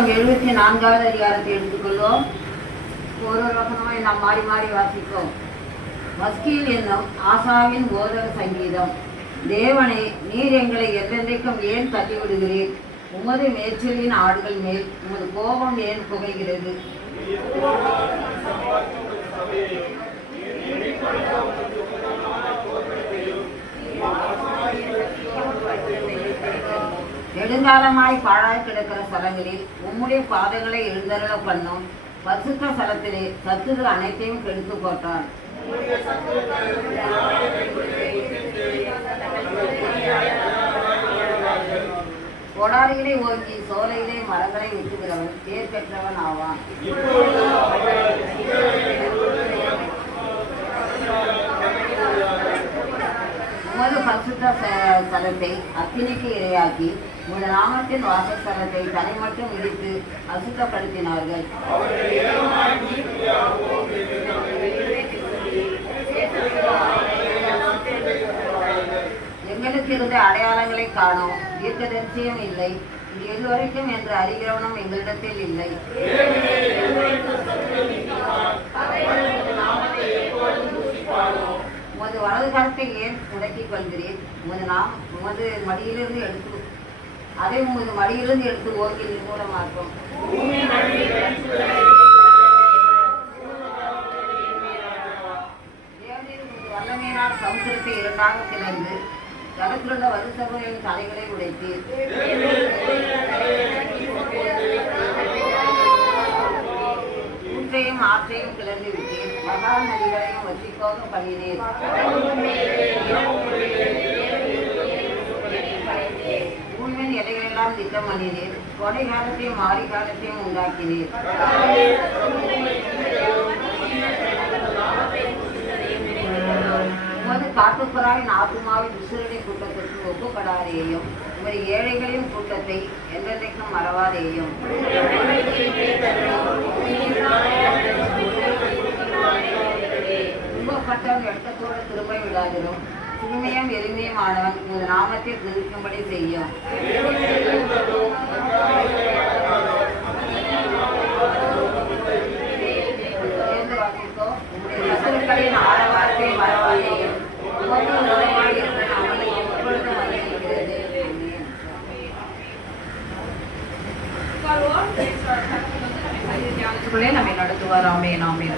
சங்கீதம் எழுபத்தி நான்காவது அதிகாரத்தை எடுத்துக்கொள்வோம். ஒரு ஒரு வசனமாய் நாம் மாறி மாறி வாசிப்போம். மஸ்கீல் என்னும் ஆசாவின் போதக சங்கீதம். தேவனே நீர் எங்களை என்றென்றைக்கும் ஏன் தள்ளிவிடுகிறீர் உமது மேய்ச்சலின் ஆடுகள் மேல் உமது கோபம் ஏன் புகைகிறது நெடுங்காலமாய் பாழாய் கிடக்கிற ஸ்தலங்களில் உம்முடைய பாதங்களை எழுந்தருள பண்ணும். பசுத்த ஸ்தலத்திலே சத்துகள் அனைத்தையும் கெடுத்து போட்டான் கொடாரிகளை ஓங்கி சோலையிலே மரங்களை வெட்டுகிறவன் பேர் பெற்றவன் ஆவான். உமது பசுத்த சலத்தை ஸ்தலத்தை அக்கினிக்கு இரையாக்கி உன் நாமத்தின் வாசஸ்தலத்தை தலை மட்டும் இடித்து அசுத்தப்படுத்தினார்கள். எங்களுக்கு இருந்த அடையாளங்களை காணோம். தீர்க்கதரிசியும் இல்லை. இது எதுவரைக்கும் என்று அறிகிறவனும் எங்களிடத்தில் இல்லை. உமது வலது காலத்தை ஏன் முடக்கிக் கொள்கிறேன் உமது நாம் உமது மடியிலிருந்து எடுத்து அதை உமது மடியிலிருந்து எடுத்து ஓங்கி நிர்மூலமாக்கும் தேவரீர் உமது வல்லமையினால் சமுத்திரத்தை இரண்டாக கிளர்ந்து ஜலத்திலுள்ள வருஷங்களின் தலைகளை உடைத்தீர். ஊற்றையும் ஆற்றையும் கிளர்ந்து விட்டீர். மகா நதிகளையும் வற்றி பண்ணினேன் பண்ணினீர் பூமியின் எல்லாம் திட்டம் பண்ணினீர் கோடை காலத்தையும் மாரி காலத்தையும் உண்டாக்கினீர். உமது காட்டுப்புறாவின் ஆத்துமாவின் கூட்டத்திற்கு ஒப்புப்படாதேயும் உமது ஏழைகளின் கூட்டத்தை என்றென்றைக்கும் மறவாதேயும். துன்பப்பட்டவன் வெட்கத்தோடு திரும்ப விடாதிரும். சிறுமையும் எளிமையும் ஆனவன் உமது நாமத்தை துதிக்கும்படி செய்யும். சத்துருக்களின் ஆரவாரத்தை உறவாய் இருக்கிற நம்மை நடத்துவார் ஆமே நாமே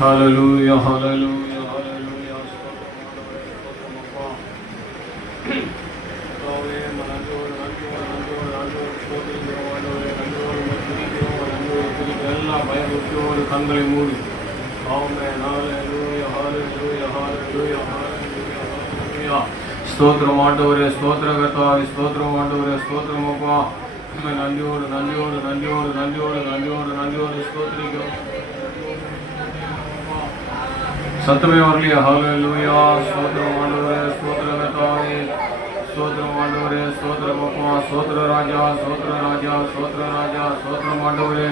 Hallelujah, hallelujah, hallelujah. கர்த்தாவே, உம்மை நன்றியோடு, நன்றியோடு, நன்றியோடு, நன்றியோடு ஸ்தோத்திரிக்கிறோம் ஆண்டவரே. நன்றியோடு உம்மை துதிக்கிறோம், உம்மை நன்றியோடு துதிக்கிறோம். எல்லா பயபக்தியோடு கண்களை மூடி ஆமென். Hallelujah, hallelujah, hallelujah, hallelujah, ஸ்தோத்திரம் ஆண்டவரே ஸ்தோத்திர கர்த்தாவே ஸ்தோத்திரம் ஆண்டவரே ஸ்தோத்திரம் அப்பா நன்றியோடு நன்றியோடு நன்றியோடு நன்றியோடு நன்றியோடு நன்றியோடு ஸ்தோத்திரிக்கிறோம் சத்தமே வரலையா ஹalleluya ஸ்தோத்திரம் ஆண்டவரே ஸ்தோத்திர தாவே ஸ்தோத்திரம் ஆண்டவரே ஸ்தோத்திரம் அப்பா ஸ்தோத்திர ராஜா ஸ்தோத்திர ராஜா ஸ்தோத்திர ராஜா ஸ்தோத்திரம் ஆண்டவரே.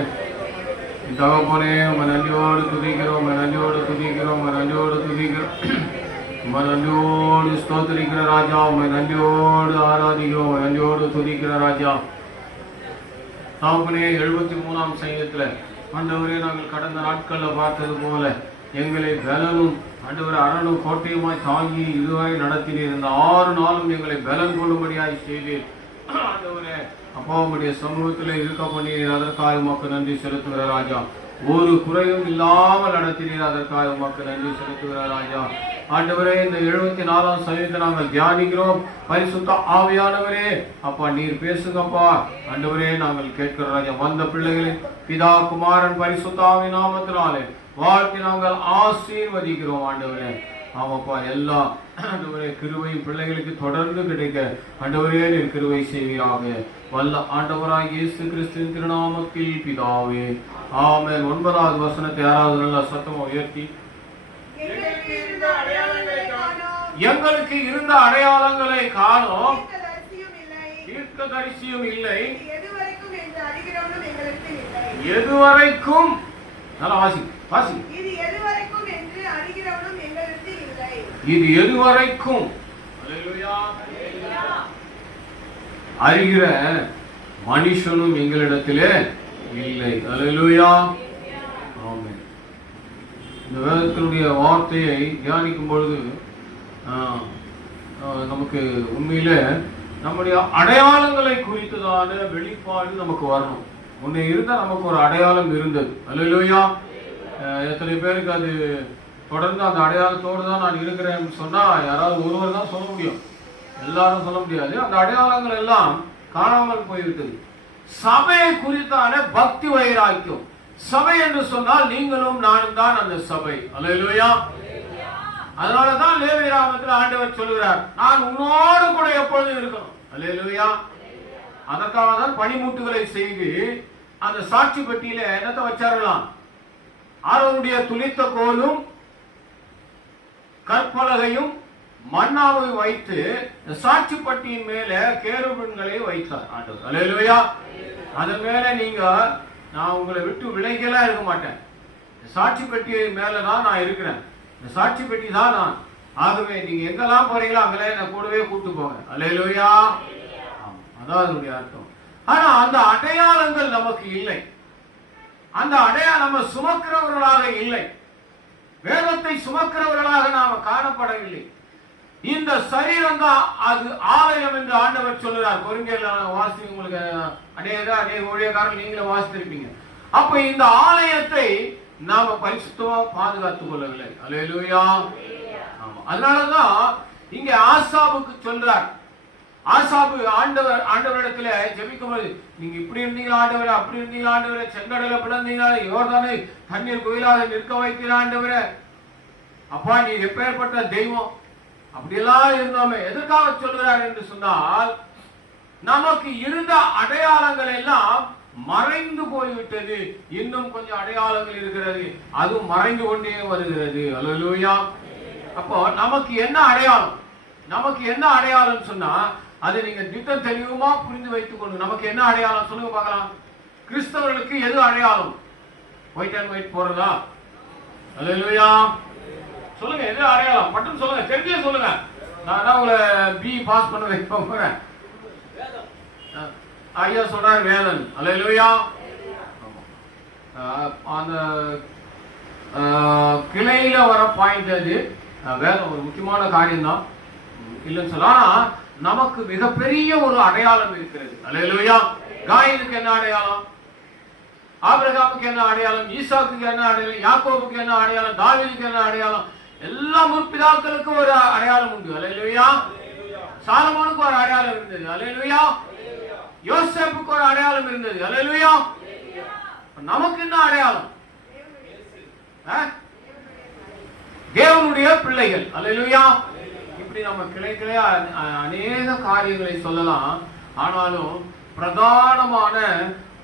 தகப்பனே உங்க நன்றியோடு துதிக்கிறோம் உங்க நன்றியோடு துதிக்கிறோம் உங்க நன்றியோடு துதிக்கிறோம். உங்க நன்றியோடு ஸ்தோத்திரிக்கிற ராஜா உங்க நன்றியோடு ஆராதிக்கிறோம் உங்க நன்றியோடு துதிக்கிற ராஜா. தகப்பனே எழுபத்தி மூணாம் சங்கத்தில் ஆண்டவரே நாங்கள் கடந்த நாட்களில் பார்த்தது போல எங்களை பலனும் ஆண்டவர் அரணும் கோட்டையுமாய் தாங்கி இதுவாய் நடத்தினீர். இந்த ஆறு நாளும் எங்களை பலன் கொள்ளும்படியாய் செய்தீர். ஆண்டவரே அப்பா உங்களுடைய சமூகத்தில் இருக்க பண்ணீர் அதற்காக உமக்கு நன்றி செலுத்துகிற ராஜா. ஒரு குறையும் இல்லாமல் நடத்தினீர். அதற்காக உமக்கு நன்றி செலுத்துகிற ராஜா. ஆண்டவரே இந்த எழுபத்தி நாலாம் சதவீதத்தை நாங்கள் தியானிக்கிறோம். பரிசுத்த ஆவியானவரே அப்பா நீர் பேசுங்கப்பா. ஆண்டவரே நாங்கள் கேட்கிற ராஜா வந்த பிள்ளைகளை பிதா குமாரன் பரிசுத்த ஆவி நாமத்தினாலே. வாழ்க்கை நாங்கள் ஆசீர்வதிக்கிறோம் ஆண்டவரே. ஆமாப்பா எல்லா ஆண்டவரே கிருபையும் பிள்ளைகளுக்கு தொடர்ந்து கிடைக்க. ஆண்டவரே நீர் கிருபை செய்வீராக. வல்ல ஆண்டவராய் இயேசு கிறிஸ்துவின் திருநாமத்தில் பிதாவே. ஆமென். ஒன்பதாவது வசனத்தை யாராவது நல்லா சத்தமா உயர்த்தி. எங்களுக்கு இருந்த அடையாளங்களை காணோம். இல்லை. தீர்க்கதரிசியும் இல்லை. எதுவரைக்கும் நல்லா வாசி வாசி. இது எதுவரைக்கும் என்று அறிகிறவனும் எங்களுக்கு இல்லை. இது எதுவரைக்கும். அறிகிற மனுஷனும் எங்களிடத்திலே இல்லை. அல்லேலூயா ஆமென். இந்த வேதத்தினுடைய வார்த்தையை தியானிக்கும் பொழுது நமக்கு உண்மையில நம்முடைய அடையாளங்களை குறித்ததான வெளிப்பாடு நமக்கு வரணும். முன்னே இருந்தால் நமக்கு ஒரு அடையாளம் இருந்தது. அல்லையா எத்தனை பேருக்கு அது தொடர்ந்து அந்த அடையாளத்தோடு தான் நான் இருக்கிறேன்னு சொன்னால் யாராவது ஒருவர் தான் சொல்ல முடியும். எல்லாரும் சொல்ல முடியாது. அந்த அடையாளங்கள் எல்லாம் காணாமல் போய்விட்டது. சபையை குறித்தான பக்தி வைராக்கியம். சபை என்று சொன்னால் நீங்களும் நானும் தான் அந்த சபை. அல்லையா அதனாலதான் லேவிராமத்தில் ஆண்டவர் சொல்லுகிறார் நான் உன்னோடு கூட எப்பொழுதும் இருக்கணும். அல்லேலூயா. அதற்காக தான் பனிமூட்டுகளை செய்து அந்த சாட்சி பெட்டியில என்னத்தை வச்சாரலாம் ஆரோனுடைய துளித்த கோலும் கற்பலகையும் மன்னாவை வைத்து இந்த சாட்சி பட்டியின் மேல கேருபின்களை வைத்தார். ஆண்டவர். அல்லேலூயா. அதன் மேல நீங்க நான் உங்களை விட்டு விலகலாம் இருக்க மாட்டேன். இந்த சாட்சி பெட்டி மேல தான் நான் இருக்கிறேன். இந்த சாட்சி பெட்டி தான் நான். ஆகவே நீங்க எங்கெல்லாம் போறீங்களோ அங்கெல்லாம் என்ன கூடவே கூட்டு போங்க. அல்லேலூயா. அதான் அதனுடைய அர்த்தம். ஆனா அந்த அடையாளங்கள் நமக்கு இல்லை. அந்த அடையாளம் நம்ம சுமக்கிறவர்களாக இல்லை. வேதத்தை சுமக்கிறவர்களாக நாம காணப்படவில்லை. இந்த சரீரம் தான் அது ஆலயம் என்று ஆண்டவர் சொல்லுறார் கொரிந்தியர்ல வாசி உங்களுக்கு அநேக அநேக ஊழியக்காரர்கள் நீங்களும் வாசித்திருப்பீங்க. அப்ப இந்த ஆலயத்தை நாம பரிசுத்தமா பாதுகாத்துக் கொள்ளவில்லை. அல்லேலூயா. ஆமா. அதனாலதான் இங்க ஆசாவுக்கு சொல்றார். ஆசாபு ஆண்டவர் ஆண்டவரிடத்துல ஜெபிக்கும்போது நீங்க இப்படி இருந்தீங்களா ஆண்டவரை அப்படி இருந்தீங்களா ஆண்டவரை செங்கடல பிளந்தீங்களா யோர்தானை தண்ணீர் கோயிலாக நிற்க வைக்கிற ஆண்டவரை. அப்பா நீ எப்பேற்பட்ட தெய்வம். அப்படியெல்லாம் இருந்தோமே எதற்காக சொல்கிறார் என்று சொன்னால் நமக்கு இருந்த அடையாளங்கள் எல்லாம் மறைந்து போய்விட்டது. இன்னும் கொஞ்சம் அடையாளங்கள் இருக்கிறது. அதுவும் மறைந்து கொண்டே வருகிறது. அல்லேலூயா. அப்போ நமக்கு என்ன அடையாளம்? நமக்கு என்ன அடையாளம் சொன்னா அதை நீங்க திட்டம் தெளிவுமா புரிந்து வைத்துக் கொண்டு நமக்கு என்ன அடையாளம்? சொல்லுங்க பார்க்கலாம். கிறிஸ்தவர்களுக்கு எது அடையாளம்? ஒயிட் அண்ட் ஒயிட் போறதா? அல்லா சொல்லுங்க எது அடையாளம்? மட்டும் சொல்லுங்க தெரிஞ்சே சொல்லுங்க. நான் தான் உங்களை பி பாஸ் பண்ண வைக்க போறேன். ஐயா சொல்றாரு வேதன். அல்லா அந்த கிளையில வர பாயிண்ட் அது. வேலை வேதம் ஒரு முக்கியமான காரியம் தான் இல்லைன்னு சொல்ல. ஆனா நமக்கு மிகப்பெரிய ஒரு அடையாளம் இருக்கிறது. அல்லேலூயா. காயினுக்கு என்ன அடையாளம்? ஆபிரகாமுக்கு என்ன அடையாளம்? ஈசாக்குக்கு என்ன அடையாளம்? யாக்கோபுக்கு என்ன அடையாளம்? தாவீதுக்கு என்ன அடையாளம்? எல்லா முற்பிதாக்களுக்கும் ஒரு அடையாளம் உண்டு. அல்லேலூயா. சாலமோனுக்கு ஒரு அடையாளம் இருந்தது. அல்லேலூயா. யோசேப்புக்கு ஒரு அடையாளம் இருந்தது. அல்லேலூயா. நமக்கு என்ன அடையாளம்? தேவனுடைய பிள்ளைகள். அல்லேலூயா. இப்படி நம்ம கிளை கிளையா அ- அநேக காரியங்களை சொல்லலாம். ஆனாலும் பிரதானமான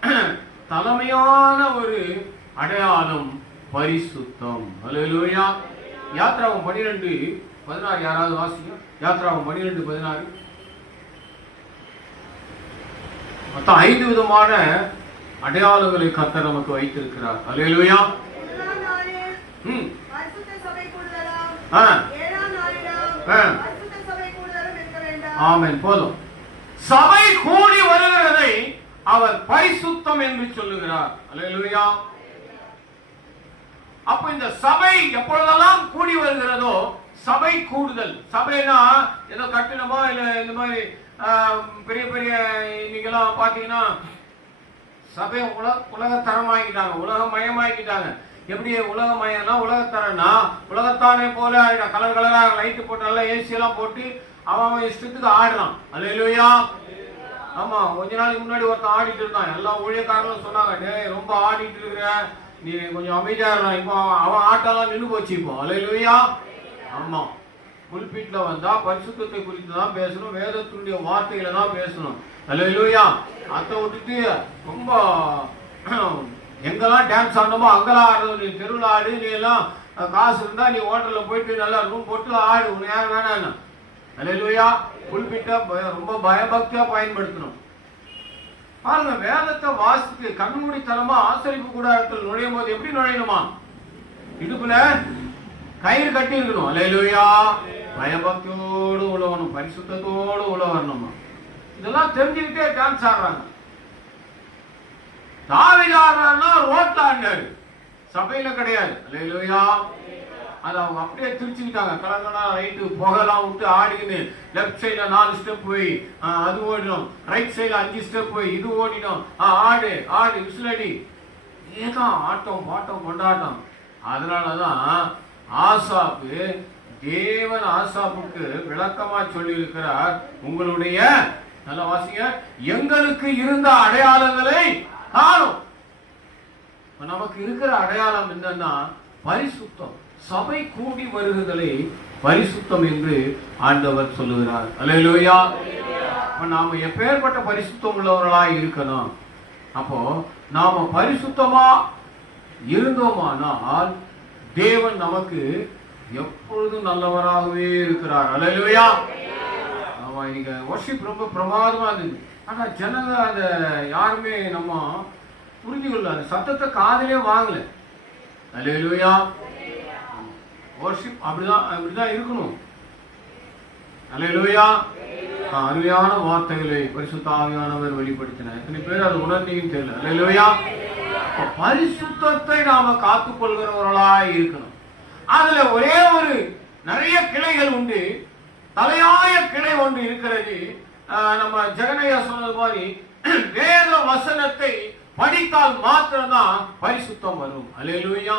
தலைமையான ஒரு அடையாளம் பரிசுத்தம். அல்லேலூயா. யாத்ராவும் பனிரெண்டு பதினாறு யாராவது வாசிங்க? யாத்ராவும் பனிரெண்டு பதினாறு. மொத்தம் ஐந்து விதமான அடையாளங்களை கர்த்தர் நமக்கு வைத்திருக்கிறார். ம். கூடுதலாம் ஆ. ஆமென். போதும். சபை கூடி வருகிறதை அவர் பரிசுத்தம் என்று சொல்லுகிறார். அலையலுயா அப்ப இந்த சபை எப்பொழுதெல்லாம் கூடி வருகிறதோ சபை கூடுதல். சபைனா ஏதோ கட்டிடமோ இல்ல இந்த மாதிரி ஆஹ், பெரிய பெரிய இன்னைக்கெல்லாம் பாத்தீங்கன்னா சபை உலக உலகத்தரமாக்கிட்டாங்க உலகமயமாக்கிட்டாங்க. எப்படி உலகமயம்னா உலகத்தரம்னா உலகத்தானே போல கலர் கலராக லைட்டு போட்டு நல்லா ஏசி எல்லாம் போட்டு அவன் அவன் இஷ்டத்துக்கு ஆடுறான். அல்லையா ஆமா கொஞ்ச நாளைக்கு முன்னாடி ஒருத்தன் ஆடிட்டு இருந்தான். எல்லா ஊழியக்காரங்களும் சொன்னாங்க டேய் ரொம்ப ஆடிட்டு இருக்கிற. நீ கொஞ்சம் அமைதியா இருந்தான் இப்போ அவன் அவன் ஆட்டெல்லாம் நின்று போச்சு இப்போ. அல்லையா ஆமா. புல்பீட்ல வந்தா பரிசுத்தத்தை குறித்து தான் பேசணும். வேதத்தினுடைய வார்த்தைகளை தான் பேசணும். அல்ல இல்லையா அதை விட்டுட்டு ரொம்ப எங்கெல்லாம் டான்ஸ் ஆடணுமோ அங்கெல்லாம் ஆடுறது. நீ தெருவில் ஆடு நீ எல்லாம் காசு இருந்தால் நீ ஹோட்டலில் போயிட்டு நல்லா ரூம் போட்டு ஆடு. உன்னை யார் வேணாம் அல்லேலூயா குறிப்பிட்ட ரொம்ப பயபக்தியாக பயன்படுத்தணும். பாருங்க வேதத்தை வாசித்து கண்மூடித்தனமா ஆசரிப்பு கூடாரத்தில் நுழையும் போது எப்படி நுழையணுமா? இடுப்புல கயிறு கட்டி இருக்கணும் அல்லேலூயா பயபக்தியோடு உழவணும் பரிசுத்தத்தோடு உழவரணுமா? இதெல்லாம் தெரிஞ்சுக்கிட்டே டான்ஸ் ஆடுறாங்க. தாவித ஆடுறாருன்னா சபையில கிடையாது. அல்லேலூயா. அது அவங்க அப்படியே திரிச்சுக்கிட்டாங்க. கலங்கனா ரைட்டு புகைலாம் விட்டு ஆடிக்கின்னு லெஃப்ட் சைடில் நாலு ஸ்டெப் போய் அது ஓடிடும். ரைட் சைடில் அஞ்சு ஸ்டெப் போய் இது ஓடிடும். ஆ, ஆடு ஆடு விசிலடி. ஏதான் ஆட்டம் பாட்டம் கொண்டாட்டம். அதனால தான் ஆசாப்பு தேவன் ஆசாப்புக்கு விளக்கமா சொல்லியிருக்கிறார். உங்களுடைய நல்ல வாசிங்க எங்களுக்கு இருந்த அடையாளங்களை காணும் நமக்கு இருக்கிற அடையாளம் என்னன்னா பரிசுத்தம். சபை கூடி வருகுதலை பரிசுத்தம் என்று ஆண்டவர் சொல்லுகிறார். அலையிலோயா அப்ப நாம எப்பேற்பட்ட பரிசுத்தம் உள்ளவர்களாய் இருக்கணும். அப்போ நாம பரிசுத்தமா இருந்தோமானால் தேவன் நமக்கு எப்பொழுதும் நல்லவராகவே இருக்கிறார். அலையிலோயா ஆமா இன்னைக்கு ஒர்ஷிப் ரொம்ப பிரமாதமா இருந்தது. ஆனால் ஜனங்க அதை யாருமே நம்ம புரிஞ்சுக்கொள்ள அந்த சத்தத்தை காதலே வாங்கல. அல்லேலூயா ஒர்ஷிப் அப்படிதான் அப்படிதான் இருக்கணும். அல்லேலூயா அருமையான வார்த்தைகளை பரிசுத்த ஆவியானவர் வெளிப்படுத்தின எத்தனை பேர் அது உணர்ந்தீங்கன்னு தெரியல. அல்லேலூயா பரிசுத்தத்தை நாம காத்துக் கொள்கிறவர்களாய் இருக்கணும். அதுல ஒரே ஒரு நிறைய கிளைகள் உண்டு. தலையாய கிளை ஒன்று இருக்கிறது. நம்ம ஜெகனையா சொன்னது மாதிரி வேத வசனத்தை படித்தால் மாத்திரம்தான் பரிசுத்தம் வரும். அல்லேலூயா.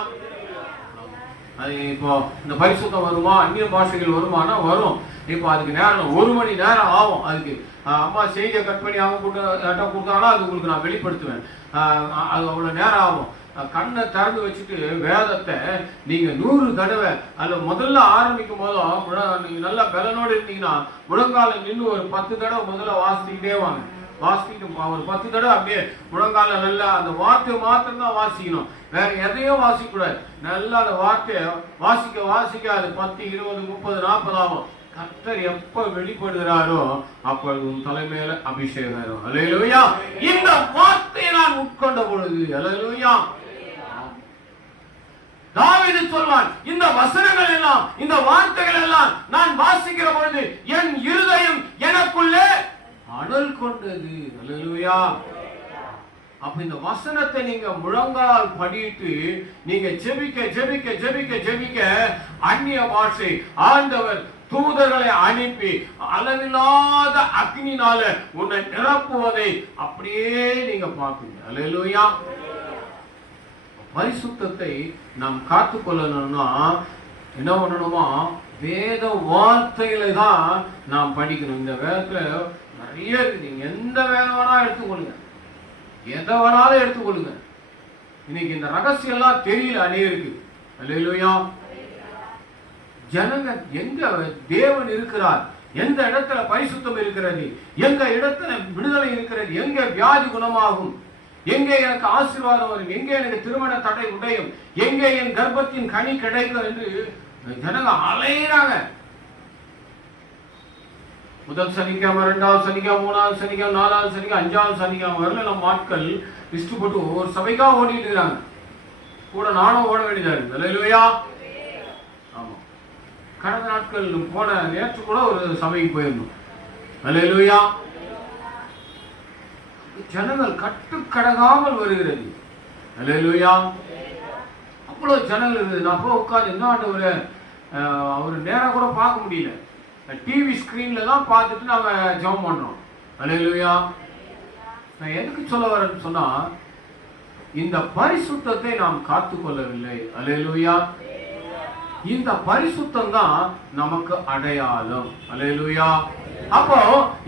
அது இப்போ இந்த பரிசுத்தம் வருமா? அந்நிய பாஷைகள் வருமானா வரும். இப்போ அதுக்கு நேரம் ஒரு மணி நேரம் ஆகும் அதுக்கு. அம்மா செய்தியை கட் பண்ணி அவங்க கொடுத்த கொடுத்தாலும் அது உங்களுக்கு நான் வெளிப்படுத்துவேன். அது அவ்வளோ நேரம் ஆகும். கண்ணை திறந்து வச்சுட்டு வேதத்தை நீங்க நூறு தடவை அதில் முதல்ல ஆரம்பிக்கும் போதும் முழ- நீங்க நல்லா பலனோடு இருந்தீங்கன்னா முழங்கால நின்று ஒரு பத்து தடவை முதல்ல வாசிக்கிட்டே வாங்க. வாசிக்கிட்டு ஒரு பத்து தடவை அப்படியே முழங்கால நல்லா அந்த வார்த்தையை மாத்திரம் தான் வாசிக்கணும். வேற எதையும் வாசிக்கக்கூடாது. நல்லா அந்த வார்த்தையை வாசிக்க வாசிக்க அது பத்து இருபது முப்பது நாற்பது ஆகும். கர்த்தர் எப்ப வெளிப்படுகிறாரோ அப்பொழுது உன் தலைமையில அபிஷேகம் ஆயிரும். இந்த வார்த்தையை நான் உட்கொண்ட பொழுது அல்லேலூயா தாவிது சொல்வான் இந்த வசனங்கள் எல்லாம் இந்த வார்த்தைகள் எல்லாம் நான் வாசிக்கிற பொழுது என் இருதயம் எனக்குள்ளே அனல் கொண்டது. அலலுயா அப்ப இந்த வசனத்தை நீங்க முழங்கால் படிட்டு நீங்க ஜெபிக்க ஜெபிக்க ஜெபிக்க ஜெபிக்க அந்நிய பாஷை ஆண்டவர் தூதர்களை அனுப்பி அளவில்லாத அக்னினால உன்னை நிரப்புவதை அப்படியே நீங்க பார்ப்பீங்க. அலலுயா பரிசுத்தத்தை நாம் காத்துக்கொள்ளணும்னா என்ன பண்ணணுமா? வேத வார்த்தைகளை தான் நாம் படிக்கணும். இந்த வேதத்துல நிறைய இருக்கு. நீங்க எந்த வேதம் வேணாலும் எடுத்துக்கொள்ளுங்க. எதை வேணாலும் எடுத்துக்கொள்ளுங்க. இன்னைக்கு இந்த ரகசியம் எல்லாம் தெரியல அநேருக்கு அல்லேலூயா. ஜனங்க எங்க தேவன் இருக்கிறார்? எந்த இடத்துல பரிசுத்தம் இருக்கிறது? எங்க இடத்துல விடுதலை இருக்கிறது? எங்க வியாதி குணமாகும்? எங்கே எனக்கு ஆசீர்வாதம் வரும்? எங்கே எனக்கு திருமண தடை உடையும்? எங்கே என் கர்ப்பத்தின் கனி கிடைக்கும் என்று ஜனங்க அலையிறாங்க. முதல் சனிக்கிழமை ரெண்டாவது சனிக்கிழமை மூணாவது சனிக்கிழமை நாலாவது சனிக்கிழமை அஞ்சாவது சனிக்கிழமை வரல நம்ம ஆட்கள். லிஸ்ட் போட்டு ஒவ்வொரு சபைக்காக ஓடிட்டு இருக்காங்க. கூட நானும் ஓட வேண்டியதா இருக்கு. இல்லையா ஆமா. கடந்த நாட்கள் போன நேற்று கூட ஒரு சபைக்கு போயிருந்தோம். இல்லையா ஜனங்கள் கட்டுக்கடங்காமல் வருகிறது. அலையிலுயா அவ்வளவு ஜனங்கள் இருக்குது. நான் போய் உட்காந்து என்ன ஆண்டவர் அவர் நேராக கூட பார்க்க முடியல. டிவி ஸ்க்ரீனில் தான் பார்த்துட்டு நாங்க ஜெபம் பண்றோம். அலையிலுயா நான் எதுக்கு சொல்ல வரேன்னு சொன்னா இந்த பரிசுத்தத்தை நாம் காத்துக்கொள்ளவில்லை. அலையிலுயா இந்த பரிசுத்தம் தான் நமக்கு அடையாளம். அலையிலுயா அப்போ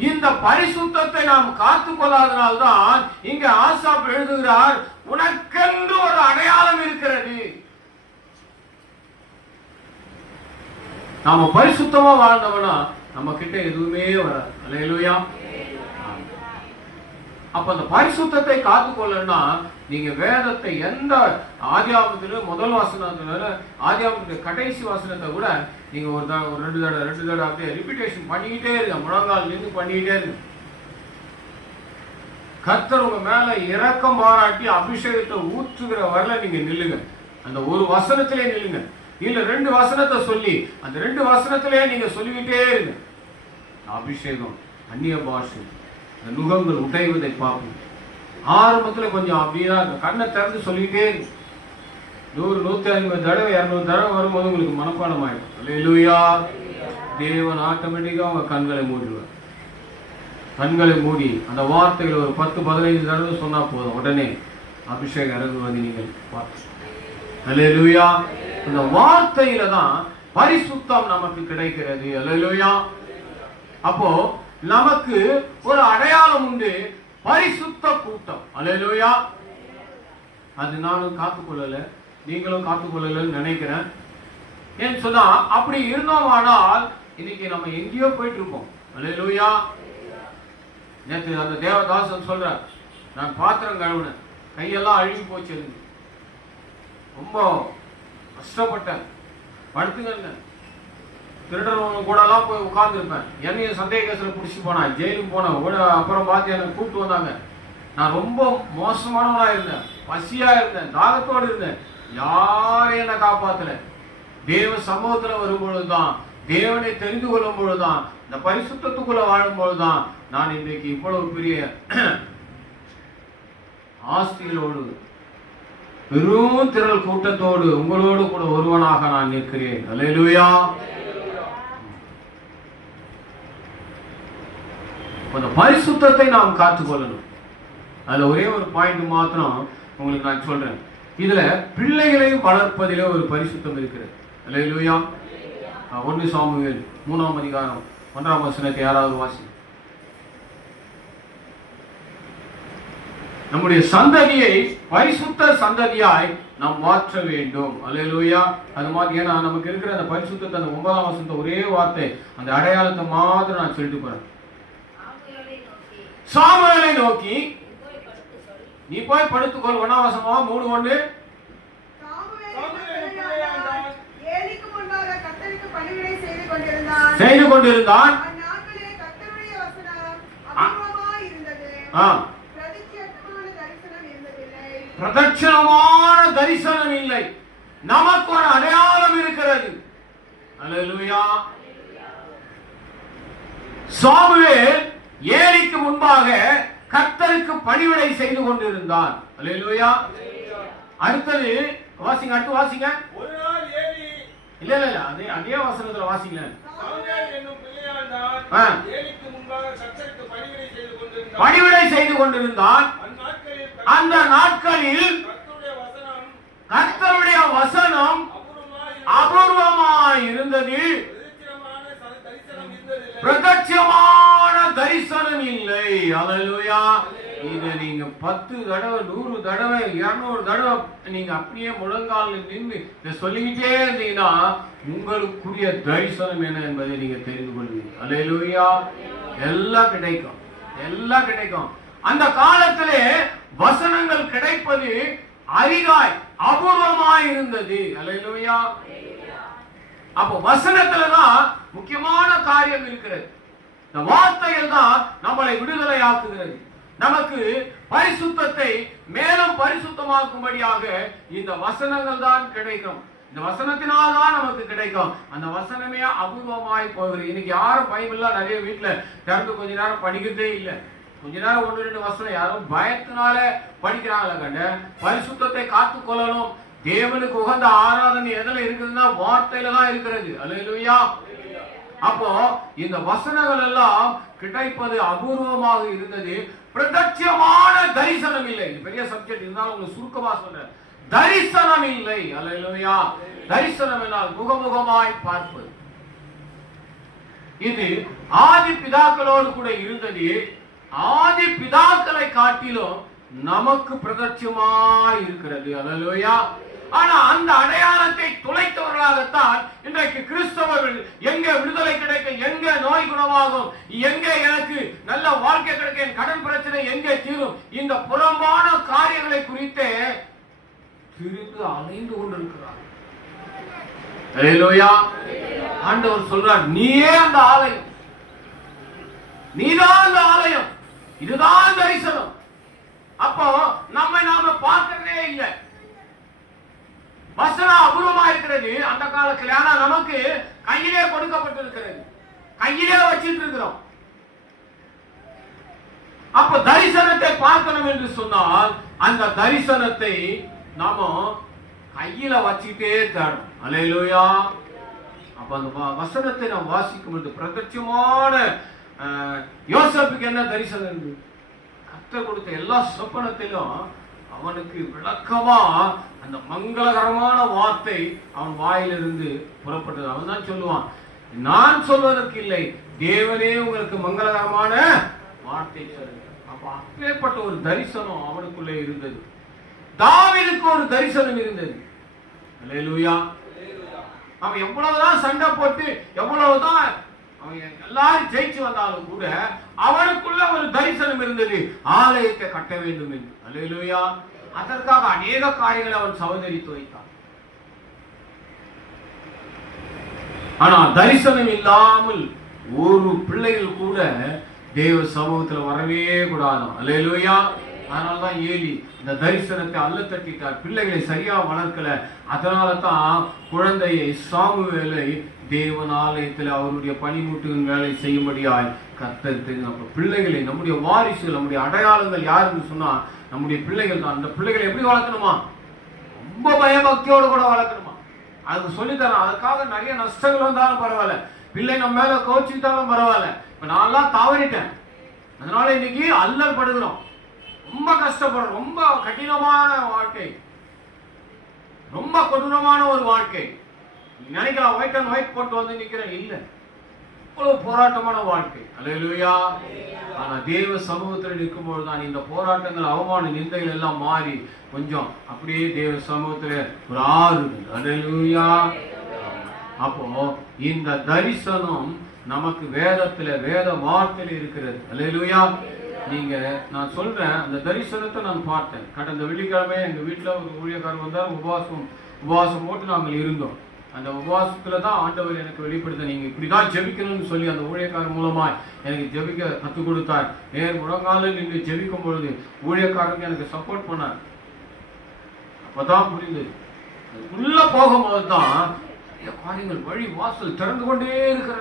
இந்த பரிசுத்தத்தை நாம் காத்துக்கொள்ளாதனால்தான் இங்க ஆசாப் எழுதுகிறார் உனக்கென்று ஒரு அடையாளம் இருக்கிறது. நாம பரிசுத்தமா வாழ்ந்தவனா நம்ம கிட்ட எதுவுமே வராது. அல்லேலூயா. அப்ப அந்த பரிசுத்தத்தை காத்துக்கொள்ளணும்னா நீங்க வேதத்தை எந்த ஆதியாமத்துல முதல் வாசனத்துல ஆதியாமத்துல கடைசி வாசனத்தை கூட நீங்க ஒரு தடவை ஒரு ரெண்டு தடவை ரெண்டு தடவை அப்படியே ரிப்பீட்டேஷன் பண்ணிக்கிட்டே இருங்க. முழங்கால் நின்று பண்ணிக்கிட்டே இருங்க. கர்த்தர் உங்க மேல இறக்கம் பாராட்டி அபிஷேகத்தை ஊற்றுகிற வரல நீங்க நில்லுங்க. அந்த ஒரு வசனத்திலே நில்லுங்க. இல்ல ரெண்டு வசனத்தை சொல்லி அந்த ரெண்டு வசனத்திலே நீங்க சொல்லிக்கிட்டே இருங்க. அபிஷேகம் அந்நிய பாஷை இந்த நுகங்கள் உடைவதை பார்ப்போம். ஆரம்பத்தில் கொஞ்சம் அப்படியே அந்த கண்ணை திறந்து சொல்லிக்கிட்டே இருக்கு நூறு நூத்தி ஐம்பது தடவை இரநூறு தடவை வரும்போது உங்களுக்கு மனப்பாடம் ஆயிடும். அல்லேலூயா தேவன் ஆட்டோமேட்டிக்கா உங்க கண்களை மூடிடுவார். கண்களை மூடி அந்த வார்த்தைகளை ஒரு பத்து பதினைந்து தடவை சொன்னா போதும். உடனே அபிஷேகம் இறங்குவதை நீங்கள் பார்த்து அல்லேலூயா வார்த்தையில தான் பரிசுத்தம் நமக்கு கிடைக்கிறது. அல்லேலூயா அப்போ நமக்கு ஒரு அடையாளம் உண்டு. பரிசுத்த கூட்டம். அல்லேலூயா அது நானும் காத்துக்கொள்ளல. நீங்களும் காத்துக்கொள்ளலன்னு நினைக்கிறேன். ஏன்னு சொன்னா அப்படி இருந்தோமானால் இன்னைக்கு நம்ம எங்கேயோ போயிட்டு இருப்போம் அல்லேலூயா நேற்று அந்த தேவதாசன் சொல்கிறார் நான் பாத்திரம் கழுவுனேன். கையெல்லாம் அழுகி போச்சு எனக்கு. ரொம்ப கஷ்டப்பட்டேன். படுத்துங்க திருடர்வன் கூடலாம் போய் உட்காந்துருப்பேன் என்னையும் சந்தேக கேஸில் பிடிச்சி போனான். ஜெயிலுக்கு போனேன் ஓட அப்புறம் பார்த்து என்னை கூப்பிட்டு வந்தாங்க. நான் ரொம்ப மோசமானவனாக இருந்தேன். பசியாக இருந்தேன். தாகத்தோடு இருந்தேன். யாரையும் என்னை காப்பாற்றலை தேவ வரும்பொழுது தான் தேவனை தெரிந்து கொள்ளும் பொழுதுதான் இந்த பரிசுத்தத்துக்குள்ளே வாழும் பொழுதுதான் நான் இன்றைக்கு இவ்வளவு பெரிய ஆஸ்திகளோடு பெரும் திரள் கூட்டத்தோடு உங்களோடு கூட ஒருவனாக நான் நிற்கிறேன். அல்லேலூயா. அந்த பரிசுத்தத்தை நாம் காத்துக்கொள்ளணும் அதுல ஒரே ஒரு பாயிண்ட் மாத்திரம் உங்களுக்கு நான் சொல்றேன். இதுல பிள்ளைகளையும் வளர்ப்பதிலே ஒரு பரிசுத்தம் இருக்கிறது. அல்லேலூயா. ஒன்று சாமுவேல் மூணாம் அதிகாரம் ஒன்றாம் வசனத்தை யாராவது வாசி. நம்முடைய சந்ததியை பரிசுத்த சந்ததியாய் நாம் மாற்ற வேண்டும். அல்லேலூயா. அது மாதிரி ஏன்னா நமக்கு இருக்கிற அந்த பரிசுத்தத்தை அந்த ஒன்பதாம் வசனத்தை ஒரே வார்த்தை அந்த அடையாளத்தை மாத்திரம் நான் சொல்லிட்டு போறேன். சாமுவேலை நோக்கி நீ போய் படுத்துக்கொள். ஒன்னாம் வசனமா? மூணு ஒண்ணு செய்து கொண்டிருந்தான். ஆ, பிரதட்சணமான தரிசனம் இல்லை. நமக்கு ஒரு அடையாளம் இருக்கிறது. அல்லேலூயா. சாமுவேல் ஏலிக்கு முன்பாக கர்த்தருக்கு பணிவிடை செய்து கொண்டிருந்தான். அல்லேலூயா. அடுத்தது வாசிங்க அடுத்து வாசிங்க. ஒரு நாள் ஏலி இல்ல இல்ல இல்ல அதே அதே வசனத்துல வாசிங்க பணிவிடை செய்து கொண்டிருந்தான் பணிவிடை செய்து கொண்டிருந்தான் அந்நாட்களில் அந்த நாட்களில் கர்த்தருடைய வசனம் அபூர்வமாய் இருந்தது. பிரதட்சமான தரிசனம் இல்லை. அல்லேலூயா இதை நீங்க பத்து தடவை நூறு தடவை இருநூறு தடவை நீங்க அப்படியே முழங்கால் நின்று இதை சொல்லிக்கிட்டே இருந்தீங்கன்னா உங்களுக்குரிய தரிசனம் என்ன என்பதை நீங்க தெரிந்து கொள்வீங்க. அல்லேலூயா எல்லாம் கிடைக்கும். எல்லாம் கிடைக்கும். அந்த காலத்திலே வசனங்கள் கிடைப்பது அரிதாய் அபூர்வமாய் இருந்தது அலையிலுமையா அப்போ வசனத்துல தான் முக்கியமான காரியம் இருக்கிறது. இந்த வார்த்தைகள் தான் நம்மளை விடுதலை ஆக்குகிறது நமக்கு பரிசுத்தத்தை மேலும் பரிசுத்தமாக்கும்படியாக இந்த வசனங்கள் தான் கிடைக்கும். இந்த வசனத்தினால் தான் நமக்கு கிடைக்கும். அந்த வசனமே அபூர்வமாய் போகிறது. இன்னைக்கு யாரும் பைபிள்லாம் நிறைய வீட்டுல திறந்து கொஞ்ச நேரம் படிக்கிறதே இல்லை. கொஞ்ச நேரம் ஒன்று ரெண்டு வசனம் யாரும் பயத்தினால படிக்கிறாங்களே கண்ட பரிசுத்தத்தை காத்து கொள்ளணும். தேவனுக்கு உகந்த ஆராதனை எதுல இருக்குதுன்னா வார்த்தையில தான் இருக்கிறது. அல்லேலூயா. அப்போ இந்த வசனங்கள் எல்லாம் கிடைப்பது அபூர்வமாக இருந்தது. பிரதட்சியமான தரிசனம் இல்லை. பெரிய சப்ஜெக்ட் இருந்தாலும் உங்களுக்கு சுருக்கமா சொல்றேன். தரிசனம் இல்லை. அல்லேலூயா. தரிசனம் என்றால் முகமுகமாய் பார்ப்பது. இது ஆதி பிதாக்களோடு கூட இருந்தது. ஆதி பிதாக்களை காட்டிலும் நமக்கு பிரதட்சமாய் இருக்கிறது. அல்லேலூயா ஆனா அந்த அடையாளத்தை துளைத்தவர்களாகத்தான் இன்றைக்கு கிறிஸ்தவர்கள் எங்க விடுதலை கிடைக்கும் எங்க நோய் குணமாகும் எங்க எனக்கு நல்ல வாழ்க்கை கிடைக்கும் என் கடன் பிரச்சனை எங்கே தீரும் இந்த புறம்பான காரியங்களை குறித்தே திரிந்து அலைந்து கொண்டிருக்கிறார் ஆண்டவர் சொல்றார் நீயே அந்த ஆலயம். நீதான் அந்த ஆலயம். இதுதான் தரிசனம். அப்போ நம்ம நாம பார்க்கவே இல்லை. வசனம் அபூர்வமா இருக்கிறது. அந்த காலத்துல. ஆனா நமக்கு கையிலே கொடுக்கப்பட்டிருக்கிறது. கையிலே வச்சிட்டு இருக்கிறோம். அப்ப தரிசனத்தை பார்க்கணும் என்று சொன்னால் அந்த தரிசனத்தை நாம கையில வச்சுட்டே தரணும் அலையிலோயா. அப்ப அந்த வசனத்தை நாம் வாசிக்கும் பொழுது பிரத்யட்சமான யோசேப்புக்கு என்ன தரிசனம் இருந்தது கர்த்தர் கொடுத்த எல்லா சொப்பனத்திலும் அவனுக்கு விளக்கமா அந்த மங்களகரமான வார்த்தை அவன் வாயிலிருந்து புறப்பட்டது. அவன் தான் சொல்லுவான் நான் சொல்வதற்கு இல்லை தேவனே உங்களுக்கு மங்களகரமான வார்த்தை அப்ப அப்பேற்பட்ட ஒரு தரிசனம் அவனுக்குள்ளே இருந்தது. தாவீதுக்கு ஒரு தரிசனம் இருந்தது. அவன் எவ்வளவுதான் சண்டை போட்டு எவ்வளவுதான் அவன் எல்லாரும் ஜெயிச்சு வந்தாலும் கூட அவனுக்குள்ள ஒரு தரிசனம் இருந்தது. ஆலயத்தை கட்ட வேண்டும் என்று. அலையிலுயா அதற்காக அநேக காரியங்களை அவன் சகோதரித்து வைத்தான். ஆனா தரிசனம் இல்லாமல் ஒரு பிள்ளைகள் கூட தேவ சமூகத்துல வரவே கூடாதாம். அல்லேலூயா. அதனாலதான் ஏலி இந்த தரிசனத்தை அல்ல தட்டிட்டார். பிள்ளைகளை சரியா வளர்க்கல. அதனால தான் குழந்தையை சாமுவேலை தேவன் ஆலயத்தில் அவருடைய பணிமூட்டுகள் வேலை செய்யும்படியாய் கர்த்தர் தெரிந்து அப்ப பிள்ளைகளை நம்முடைய வாரிசுகள் நம்முடைய அடையாளங்கள் யாருன்னு சொன்னால் நம்முடைய பிள்ளைகள் தான். அந்த பிள்ளைகளை எப்படி வளர்க்கணுமா? ரொம்ப பயபக்தியோடு கூட வளர்க்கணுமா? அதுக்கு சொல்லித்தரேன். அதுக்காக நிறைய நஷ்டங்கள் வந்தாலும் பரவாயில்ல. பிள்ளை நம்ம மேலே கோச்சிக்கிட்டாலும் பரவாயில்ல. இப்போ நான்லாம் தவறிட்டேன். அதனால இன்னைக்கு அல்லல் படுகிறோம். ரொம்ப கஷ்டப்படுறோம். ரொம்ப கடினமான வாழ்க்கை. ரொம்ப கொடூரமான ஒரு வாழ்க்கை. நினைக்கலாம் ஒயிட் அண்ட் ஒயிட் போட்டு வந்து நிக்கிறேன் இல்ல. இவ்வளவு போராட்டமான வாழ்க்கை. அல்லேலூயா. ஆனா தேவ சமூகத்தில் நிற்கும்போது தான் இந்த போராட்டங்கள் அவமான நிந்தைகள் எல்லாம் மாறி கொஞ்சம் அப்படியே தேவ சமூகத்துல ஒரு ஆறுதல். அல்லேலூயா. அப்போ இந்த தரிசனம் நமக்கு வேதத்துல வேத வார்த்தையில இருக்கிறது. அல்லேலூயா. நீங்க நான் சொல்றேன் அந்த தரிசனத்தை நான் பார்த்தேன். கடந்த வெள்ளிக்கிழமை எங்க வீட்டுல ஒரு ஊழியக்காரர் வந்தார். உபவாசம் உபவாசம் போட்டு நாங்கள் இருந்தோம். அந்த உபவாசத்துல தான் ஆண்டவர் எனக்கு வெளிப்படுத்த நீங்க இப்படிதான் ஜெபிக்கணும்னு சொல்லி அந்த ஊழியக்காரர் மூலமா எனக்கு ஜெபிக்க கற்றுக் கொடுத்தார். நேர் முழங்கால நின்று ஜெபிக்கும் பொழுது ஊழியக்காரங்க எனக்கு சப்போர்ட் பண்ணார். அப்பதான் புரிந்தது. உள்ள போகும்போது தான் நிறைய காரியங்கள் வழி வாசல் திறந்து கொண்டே இருக்கிற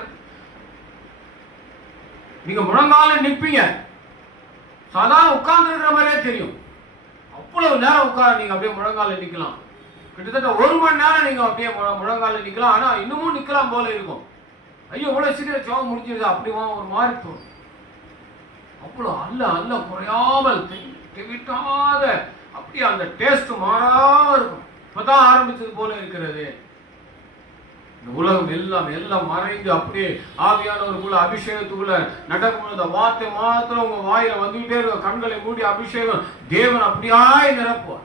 நீங்க முழங்கால நிற்பீங்க சாதாரண உட்கார்ந்து இருக்கிற மாதிரியே தெரியும். அவ்வளவு நேரம் உட்கார நீங்க அப்படியே முழங்கால நிக்கலாம். கிட்டத்தட்ட ஒரு மணி நேரம் நீங்க அப்படியே முழ- முழங்கால நிக்கலாம். ஆனா இன்னமும் நிக்கலாம் போல இருக்கும். ஐயோ இவ்வளவு சீக்கிரம் சோகம் முடிஞ்சிருது? அப்படிமா ஒரு மாதிரி தோணும். அவ்வளவு அல்ல அல்ல குறையாமல் விட்டாத தெவிட்டாத அப்படியே அந்த டேஸ்ட் மாறாம இருக்கும். இப்பதான் ஆரம்பிச்சது போல இருக்கிறது. இந்த உலகம் எல்லாம் எல்லாம் மறைந்து அப்படியே ஆவியானவருக்குள்ள அபிஷேகத்துக்குள்ள நடக்கும் அந்த வார்த்தை மாத்திரம் உங்க வாயில வந்துகிட்டே இருக்கும். கண்களை மூடி அபிஷேகம். தேவன் அப்படியாய் நிரப்புவார்.